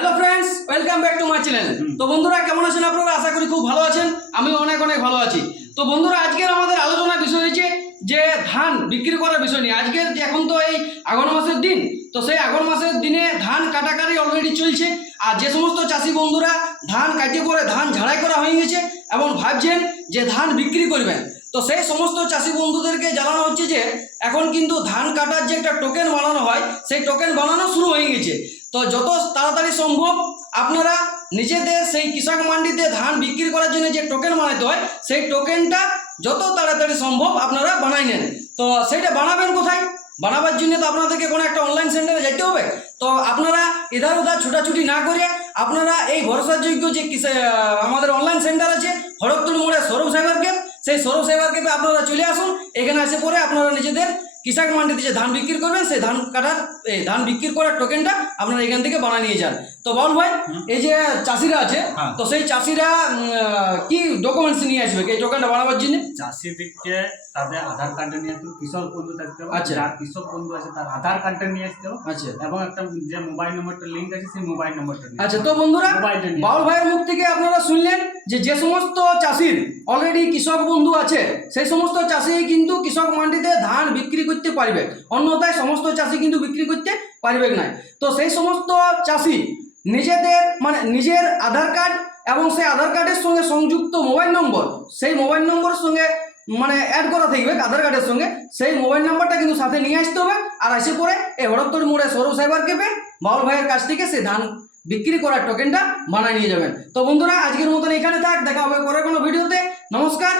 Hello friends, welcome back to my channel. তো বন্ধুরা কেমন আছেন আপনারা? আশা করি খুব ভালো আছেন। আমি অনেক অনেক ভালো আছি। তো বন্ধুরা আজকের আমাদের আলোচনার বিষয় হচ্ছে যে ধান বিক্রি করার বিষয় নিয়ে। আজকের এখন তো এই আঘন মাসের দিন, তো সেই আঘন মাসের দিনে ধান কাটাকাটি অলরেডি চলছে। আর যে সমস্ত চাষি বন্ধুরা ধান কাটিয়ে পরে ধান ঝাড়াই করা হয়ে গেছে এবং ভাবছেন যে ধান বিক্রি করবেন, তো সেই সমস্ত চাষি বন্ধুদেরকে জানানো হচ্ছে যে এখন কিন্তু ধান কাটার যে একটা টোকেন বানানো হয়, সেই টোকেন বানানো শুরু হয়ে গেছে। তো যত তাড়াতাড়ি সম্ভব আপনারা নিজেদের সেই কৃষক মান্ডিতে ধান বিক্রি করার জন্য যে টোকেন বানাতে হয়, সেই টোকেনটা যত তাড়াতাড়ি সম্ভব আপনারা বানাই নেন। তো সেইটা বানাবেন কোথায়? বানাবার জন্য তো আপনাদেরকে কোনো একটা অনলাইন সেন্টারে যেতে হবে। তো আপনারা ইধার উধার ছুটাছুটি না করে আপনারা এই ভরসাযোগ্য যে আমাদের অনলাইন সেন্টার আছে হরকতুল মোড়ে সৌরভ সাইবার ক্যাম্প, সেই সৌরভ সাইবার ক্যাম্পে আপনারা চলে আসুন। এখানে এসে পরে আপনারা নিজেদের কৃষক মান্ডিতে যে ধান বিক্রি করবেন, সেই ধান বিক্রি করার টোকেনটা আপনারা এখান থেকে বানিয়ে নিয়ে যান। তো বল ভাই, এই যে চাষিরা আছে, তো সেই চাষিরা কি ডকুমেন্টস নিয়ে আসবে এই টোকেনটা বানাবার জন্য? চাষিদিকে তাদের আধার কার্ডটা নিয়ে আসতে হবে, কৃষক বন্ধু থাকতে হবে। আচ্ছা। যার কৃষক বন্ধু আছে তার আধার কার্ডটা নিয়ে আসতে হবে। আচ্ছা এবং একটা যে মোবাইল নম্বরটা লিঙ্ক আছে সেই মোবাইল নম্বরটা নিয়ে আচ্ছা। তো বন্ধুরা মোবাইলটা নিয়ে বাউল ভাইয়ের মুখ থেকে আপনারা শুনলেন যে যে সমস্ত চাষির অলরেডি কৃষক বন্ধু আছে, সেই সমস্ত চাষি কিন্তু কৃষক মান্ডিতে ধান বিক্রি করতে পারবে, অন্যথায় সমস্ত চাষি কিন্তু বিক্রি করতে পারবে না। তো সেই সমস্ত চাষি নিজের আধার কার্ড এবং সেই আধার কার্ডের সঙ্গে সংযুক্ত মোবাইল নম্বর, সেই মোবাইল নম্বরের সঙ্গে অ্যাড করা থাকবে আধার কার্ডের সঙ্গে, সেই মোবাইল নাম্বারটা কিন্তু সাথে নিয়ে আসতে হবে। আর এসে পরে এই হরকতল মোড়ে সৌরভ সাইবার ক্যাম্পে বাউল ভাইয়ের কাছ থেকে সেই ধান বিক্রি করার টোকেনটা বানিয়ে নিয়ে যাবেন। তো বন্ধুরা আজকের মতন এখানে থাক, দেখা হবে পরের কোনো ভিডিওতে। নমস্কার।